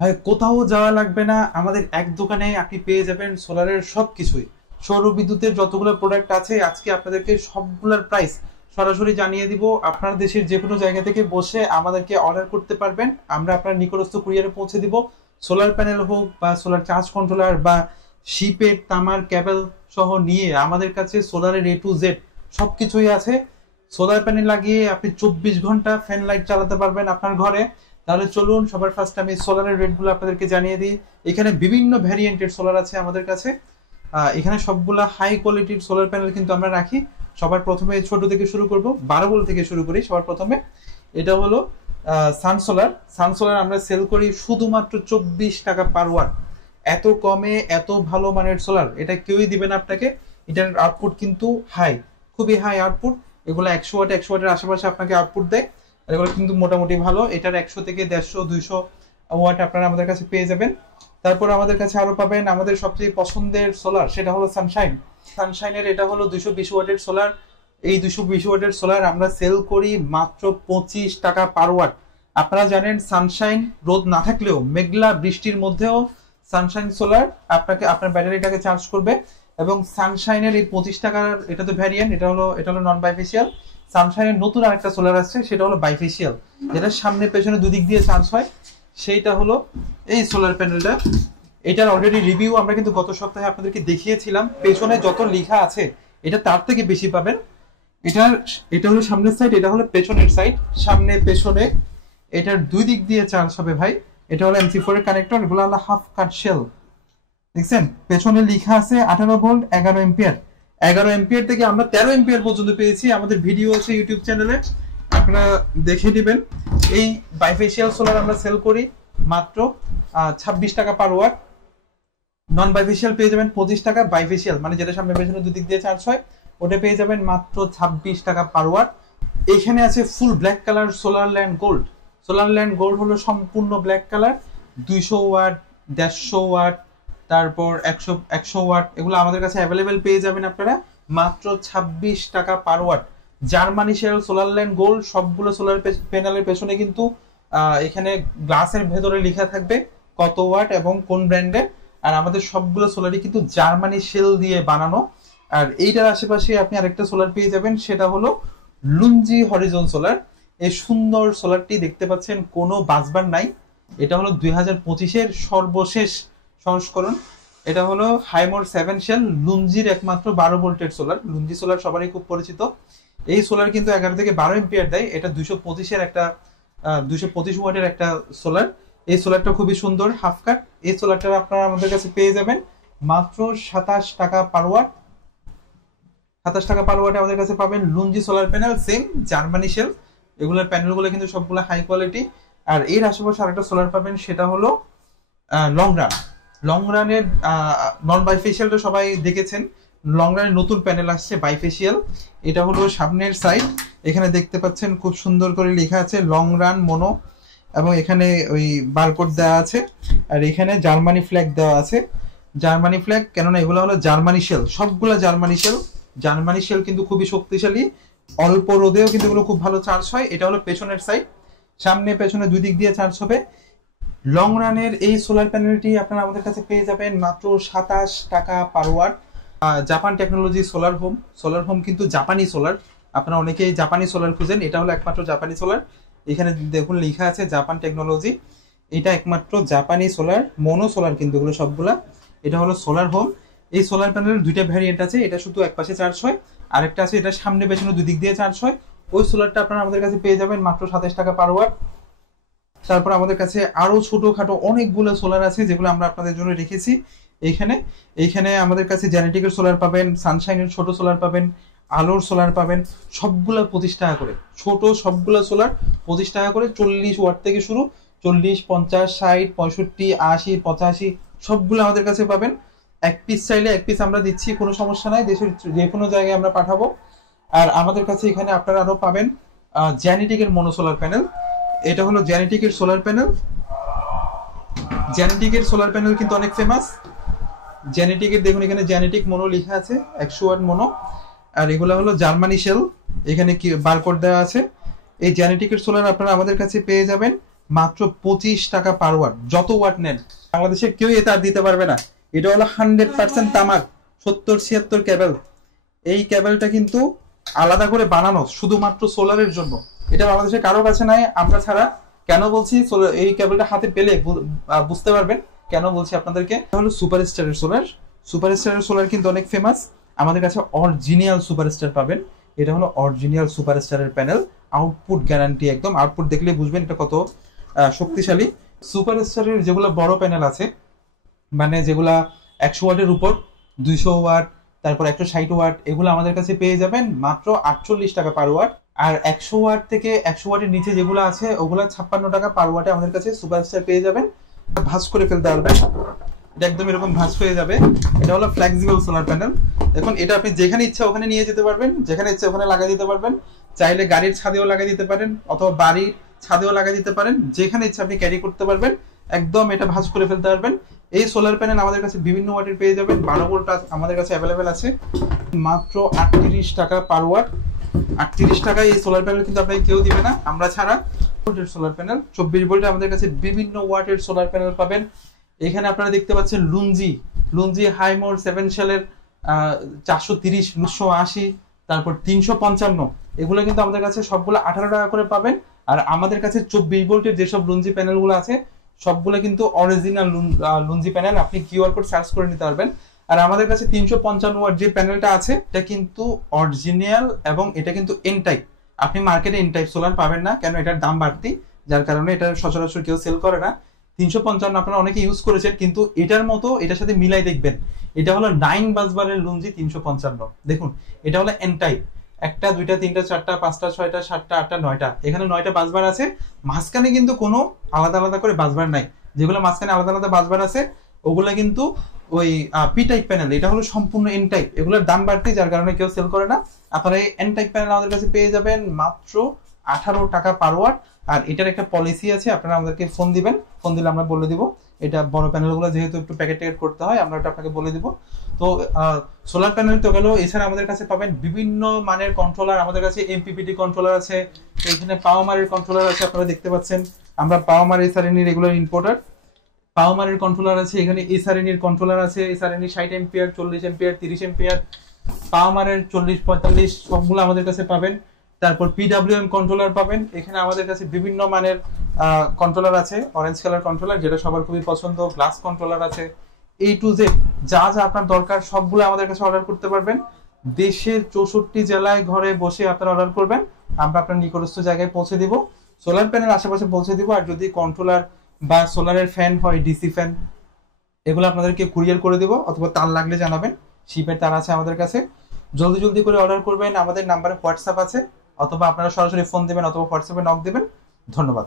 ভাই কোথাও যাওয়া লাগবে না, আমাদের এক দোকানে আপনি পেয়ে যাবেন সোলারের সবকিছুই। সৌর বিদ্যুতের যতগুলো প্রোডাক্ট আছে আজকে আপনাদেরকে সবগুলোর প্রাইস সরাসরি জানিয়ে দিব। আপনার দেশের যে কোনো জায়গা থেকে বসে আমাদেরকে অর্ডার করতে পারবেন, আমরা আপনার নিকটস্থ কুরিয়ারে পৌঁছে দিব। সোলার প্যানেল হোক বা সোলার চার্জ কন্ট্রোলার বা শিপের তামার ক্যাবেল সহ নিয়ে আমাদের কাছে সোলারের A to Z সবকিছুই আছে। সোলার প্যানেল লাগিয়ে আপনি 24 ঘন্টা ফ্যান লাইট চালাতে পারবেন আপনার ঘরে। তাহলে চলুন সবার ফার্স্ট আমি সোলারের রেটগুলো আপনাদেরকে জানিয়ে দিই। এখানে বিভিন্ন ভ্যারিয়েন্টের সোলার আছে আমাদের কাছে। এখানে সবগুলা হাই কোয়ালিটির সোলার প্যানেল কিন্তু আমরা রাখি। সবার প্রথমে ছোট থেকে শুরু করব, 12 ভোল্ট থেকে শুরু করি। সবার প্রথমে এটা হলো সানসোলার। সানসোলার আমরা সেল করি শুধুমাত্র 24 টাকা পার ওয়াট। এত কমে এত ভালো মানের সোলার এটা কেউই দিবে না আপনাকে। এটার আউটপুট কিন্তু হাই, খুবই হাই আউটপুট। এগুলো 100 ওয়াট 100 ওয়াটের আশেপাশে আপনাকে আউটপুট দেয়। এগুলো কিন্তু মোটামুটি ভালো। এটার 100 থেকে 150 200 ওয়াট আপনারা আমাদের কাছে পেয়ে যাবেন। তারপর আমাদের কাছে আরো পাবেন আমাদের সবচেয়ে পছন্দের সোলার, সেটা হলো সানশাইন। সানশাইনের এটা হলো 220 ওয়াটের সোলার। এই 220 ওয়াটের সোলার আমরা সেল করি মাত্র 25 টাকা পার ওয়াট। আপনারা জানেন সানশাইন রোদ না থাকলেও মেঘলা বৃষ্টির মধ্যেও সানশাইন সোলার আপনাকে আপনার ব্যাটারিটাকে চার্জ করবে। এবং সানশাইনের এই 25 টাকার এটা তো ভ্যারিয়েন্ট, এটা হলো নন বাইফেশিয়াল। সানশাইনের নতুন আরেকটা সোলার আসছে, সেটা হলো বাইফেশিয়াল, যেটা সামনে পেছনে দুদিক দিয়ে চার্জ হয়। সেইটা হলো এই সোলার প্যানেলটা। এটার অলরেডি রিভিউ আমরা কিন্তু গত সপ্তাহে আপনাদেরকে দেখিয়েছিলাম। পেছনে যত লেখা আছে এটা তার থেকে বেশি পাবেন। এটা হলো সামনের সাইড, এটা হলো পেছনের সাইড। সামনে পেছনে এটার দুই দিক দিয়ে চার্জ হবে ভাই। এটা হলো MC4 এর কানেক্টর, এগুলো হলো হাফ কাট শেল। দেখছেন পেছনে লেখা আছে 18 ভোল্ট 11 এম্পিয়ার। 11 এম্পিয়ার থেকে আমরা 13 এম্পিয়ার পর্যন্ত পেয়েছি। আমাদের ভিডিও আছে ইউটিউব চ্যানেলে, আপনারা দেখে নেবেন। এই বাইফেশিয়াল সোলার আমরা সেল করি মাত্র 26 টাকা পার ওয়াট। নন বাইফেশিয়াল পেয়ে যাবেন 25 টাকা। বাইফেশিয়াল মানে যেটা সামনে পেছনে দুদিক দিয়ে চার্জ হয় ওটা পেয়ে যাবেন মাত্র 26 টাকা পার ওয়াট। এখানে আছে full black colour solar land gold. Solar land gold হলো সম্পূর্ণ ব্ল্যাক কালার, 200 ওয়াট 150 ওয়াট তারপর 100 ওয়াট এগুলো আমাদের কাছে অ্যাভেলেবেল পেয়ে যাবেন আপনারা মাত্র 26 টাকা per watt. Germany shell solar land gold সবগুলো সোলার প্যানেলের পেছনে কিন্তু এখানে গ্লাসের ভেতরে লেখা থাকবে কত ওয়াট এবং কোন ব্র্যান্ডের। আর আমাদের সবগুলো সোলারই কিন্তু জার্মানি শেল দিয়ে বানানো। আর এইটার আশেপাশে আপনি আরেকটা সোলার পেয়ে যাবেন, সেটা হলো লুঞ্জি হরিজন সোলার। এই সুন্দর সোলারটি দেখতে পাচ্ছেন, কোনো বাজবার নাই। এটা হলো 2025-এর সর্বশেষ সংস্করণ। এটা হলো হাইমোর 7 শেল লুঞ্জির একমাত্র 12 ভোল্টের সোলার। লুঞ্জি সোলার সবারই খুব পরিচিত। এই সোলার কিন্তু 11 থেকে 12 এম্পিয়ার দেয়। এটা 225-এর একটা 225 ওয়াটের একটা সোলার। এই সোলারটা খুবই সুন্দর হাফ কাট। এই সোলারটা আপনারা আমাদের কাছে পেয়ে যাবেন মাত্র 27 টাকা পার ওয়াট। 27 টাকা পার ওয়াটে আমাদের কাছে পাবেন LONGi solar panel, same Germany shell. এগুলোর প্যানেলগুলো কিন্তু সবগুলো হাই কোয়ালিটি। আর এর আশেপাশে আরেকটা সোলার পাবেন, সেটা হলো লং রান। লং রানের নন বাইফেশিয়ালটা সবাই দেখেছেন। লং রানের নতুন প্যানেল আসছে বাইফেশিয়াল। এটা হলো সামনের সাইড, এখানে দেখতে পাচ্ছেন খুব সুন্দর করে লেখা আছে লং রান মোনো, এবং এখানে ওই বারকোড দেওয়া আছে। আর এখানে জার্মানি ফ্ল্যাগ দেওয়া আছে। জার্মানি ফ্ল্যাগ কেননা এগুলো হলো জার্মানি শেল, সবগুলো জার্মানি শেল। জার্মানি শেল কিন্তু খুবই শক্তিশালী, অল্প রোদেও কিন্তু এগুলো খুব ভালো চার্জ হয়। এটা হলো পেছনের সাইড, সামনে পেছনে দুই দিক দিয়ে চার্জ হবে। লং রানের এই সোলার প্যানেলটি আপনারা আমাদের কাছে পেয়ে যাবেন মাত্র 27 টাকা per watt. Japan technology solar home. Solar home কিন্তু জাপানি সোলার, আপনারা অনেকেই জাপানি সোলার খুঁজেন, এটা হলো একমাত্র জাপানি সোলার। এখানে দেখুন লেখা আছে জাপান টেকনোলজি। এটা একমাত্র জাপানি সোলার, মোনো সোলার কিন্তু এগুলো সবগুলা। এটা হলো সোলার হোম। এই সোলার প্যানেলের দুইটা ভ্যারিয়েন্ট আছে, এটা শুধু এক পাশে চার্জ হয়, আরেকটা আছে এটা সামনে পেছনে দুই দিক দিয়ে চার্জ হয়। ওই সোলারটা আপনারা আমাদের কাছে পেয়ে যাবেন মাত্র 27 টাকা পার ওয়াট। তারপর আমাদের কাছে আরো ছোটখাটো অনেকগুলো সোলার আছে যেগুলো আমরা আপনাদের জন্য রেখেছি। এইখানে এইখানে আমাদের কাছে জেনেটিকের সোলার পাবেন, সানশাইনের ছোট সোলার পাবেন, আলোর সোলার পাবেন। সবগুলা 25 টাকা করে, ছোট সবগুলা সোলার 25 টাকা করে। 40 ওয়াট থেকে শুরু, 40 50 60 65 80 85 সবগুলো আমাদের কাছে পাবেন। এক পিস চাইলে এক পিস আমরা দিচ্ছি, কোনো সমস্যা নাই, দেশের যে কোনো জায়গায় আমরা পাঠাবো। আর আমাদের কাছে এখানে আপনারা আরো পাবেন জেনেটিকের মনো সোলার প্যানেল। এটা হলো জেনেটিকের সোলার প্যানেল। জেনেটিকের সোলার প্যানেল কিন্তু অনেক ফেমাস। জেনেটিকের দেখুন এখানে জেনেটিক মনো লেখা আছে, 100 ওয়াট মনো। আর এগুলো হলো জার্মানি শেল, এখানে কি বারকোড দেওয়া আছে। এই জেনেটিকের সোলার আপনারা আমাদের কাছে পেয়ে যাবেন মাত্র 25 টাকা পার ওয়াট। যত ওয়াট নেন বাংলাদেশে কেউ এটা আর দিতে পারবে না। এটা হলো 100% তামার 70-76 কেবল। এই কেবলটা কিন্তু আলাদা করে বানানো শুধুমাত্র সোলারের জন্য। এটা বাংলাদেশে কারো কাছে নাই আমরা ছাড়া। কেন বলছি এই কেবলটা হাতে পেলে বুঝতে পারবেন কেন বলছি আপনাদেরকে। এটা হলো সুপারস্টারের সোলার। সুপারস্টারের সোলার কিন্তু অনেক ফেমাস। আমাদের কাছে অরিজিনাল সুপারস্টার পাবেন। এটা হলো অরিজিনাল সুপারস্টারের প্যানেল। আউটপুট গ্যারান্টি একদম, আউটপুট দেখলে বুঝবেন এটা কত শক্তিশালী। সুপারস্টারের যেগুলো বড় প্যানেল আছে, মানে যেগুলা 100 ওয়াটের উপর, 200 ওয়াট, তারপর 160 ওয়াট, এগুলো আমাদের কাছে পেয়ে যাবেন মাত্র 48 টাকা পার ওয়াট। আর 100 ওয়াট থেকে 100 ওয়াটের নিচে যেগুলো আছে ওগুলো 56 টাকা পার ওয়াটে আমাদের কাছে সুপারস্টার পেয়ে যাবেন। ভাঁজ করে ফেলতে পারবেন, এটা একদম এরকম ভাঁজ হয়ে যাবে। এটা হলো ফ্লেক্সিবল সোলার প্যানেল। দেখুন এটা আপনি যেখানে ইচ্ছা ওখানে নিয়ে যেতে পারবেন, যেখানে ইচ্ছা ওখানে লাগিয়ে দিতে পারবেন। চাইলে গাড়ির ছাদেও লাগিয়ে দিতে পারেন অথবা বাড়ির ছাদেও লাগিয়ে দিতে পারেন, যেখানে ইচ্ছা আপনি ক্যারি করতে পারবেন। একদম এটা ভাঁজ করে ফেলতে পারবেন। এই সোলার প্যানেল আমাদের কাছে বিভিন্ন ওয়াটের পেয়ে যাবেন। 12 ভোল্ট আমাদের কাছে অ্যাভেলেবেল আছে মাত্র 38 টাকা পার ওয়াট। 38 টাকায় এই সোলার প্যানেল কিন্তু আপনাকে কেউ দিবে না আমরা ছাড়া। সোলার প্যানেল 24 ভোল্টে আমাদের কাছে বিভিন্ন ওয়াটের সোলার প্যানেল পাবেন। এখানে আপনারা দেখতে পাচ্ছেন লুঞ্জি হাইমোর 7 সেলের 430, 980, তারপর 355, এগুলো কিন্তু আমাদের কাছে সবগুলো 18 টাকা করে পাবেন। আর আমাদের কাছে 24 ভোল্টের যেসব লুঞ্জি প্যানেলগুলো আছে সবগুলো কিন্তু অরিজিনাল লুঞ্জি প্যানেল। আপনি কিউআর কোড সার্চ করে নিতে পারবেন। আর আমাদের কাছে 355 ওয়াট যে প্যানেলটা আছে এটা কিন্তু অরিজিনাল এবং এটা কিন্তু এন টাইপ। আপনি মার্কেটে এন টাইপ সোলার পাবেন না, কেন এটার দাম বাড়তি, যার কারণে এটা সচরাচর কেউ সেল করে না। 355 আপনারা অনেকে ইউজ করেছেন, কিন্তু এটার মতো এটার সাথে মিলাই দেখবেন। এটা হলো 9 বাসবারের লুঞ্জি 355। দেখুন এটা হলো এন টাইপ, 1টা 2টা 3টা 4টা 5টা 6টা 7টা 8টা 9টা, এখানে 9টা বাসবার আছে। মাঝখানে কিন্তু কোনো আলাদা আলাদা করে বাসবার নাই। যেগুলো মাঝখানে আলাদা আলাদা বাসবার আছে ওগুলা কিন্তু ওই পি টাইপ প্যানেল। এটা হলো সম্পূর্ণ এন টাইপ, এগুলোর দাম বাড়তি যার কারণে কেউ সেল করে না। আপনারা এই এন টাইপ প্যানেল আমাদের কাছে পেয়ে যাবেন মাত্র 18 টাকা পার ওয়াট। আর এটার একটা পলিসি আছে, আপনারা আমাদেরকে ফোন দিবেন, ফোন দিলে আমরা বলে দিব। এটা বড় প্যানেলগুলো যেহেতু একটু প্যাকেট করতে হয় আমরা এটা আপনাকে বলে দিব। তো সোলার প্যানেল তো গেল, এছাড়া আমাদের কাছে পাবেন বিভিন্ন মানের কন্ট্রোলার। আমাদের কাছে এমপিপিটি কন্ট্রোলার আছে, এখানে পাওয়ামারের কন্ট্রোলার আছে। আপনারা দেখতে পাচ্ছেন আমরা পাওয়ামার এসআরএন রেগুলার ইম্পোর্টার। পাওয়ামারের কন্ট্রোলার আছে, এখানে এসআরএন এর কন্ট্রোলার আছে। SRN 60 ampere, 40 ampere, 30 ampere. পাওয়ামারের 40-45 সবগুলো আমাদের কাছে পাবেন। তারপর পিডব্লিউএম কন্ট্রোলার পাবেন। এখানে আমাদের কাছে বিভিন্ন মানের কন্ট্রোলার আছে। অরেঞ্জ কালার কন্ট্রোলার যেটা সবার খুবই পছন্দ, গ্লাস কন্ট্রোলার আছে। A to Z যা যা আপনার দরকার সবগুলো আমাদের কাছে অর্ডার করতে পারবেন। দেশের 64 জেলায় ঘরে বসে আপনারা অর্ডার করবেন, আমরা আপনার নিকটস্থ জায়গায় পৌঁছে দিব। সোলার প্যানেল আশেপাশে পৌঁছে দিব। আর যদি কন্ট্রোলার বা সোলারের ফ্যান হয়, ডিসি ফ্যান, এগুলো আপনাদেরকে কুরিয়ার করে দিব, অথবা তার লাগলে জানাবেন, শিপের তার আছে আমাদের কাছে। জলদি জলদি করে অর্ডার করবেন। আমাদের নাম্বারে হোয়াটসঅ্যাপ আছে, অথবা আপনারা সরাসরি ফোন দেবেন অথবা হোয়াটসঅ্যাপে নক দেবেন। ধন্যবাদ।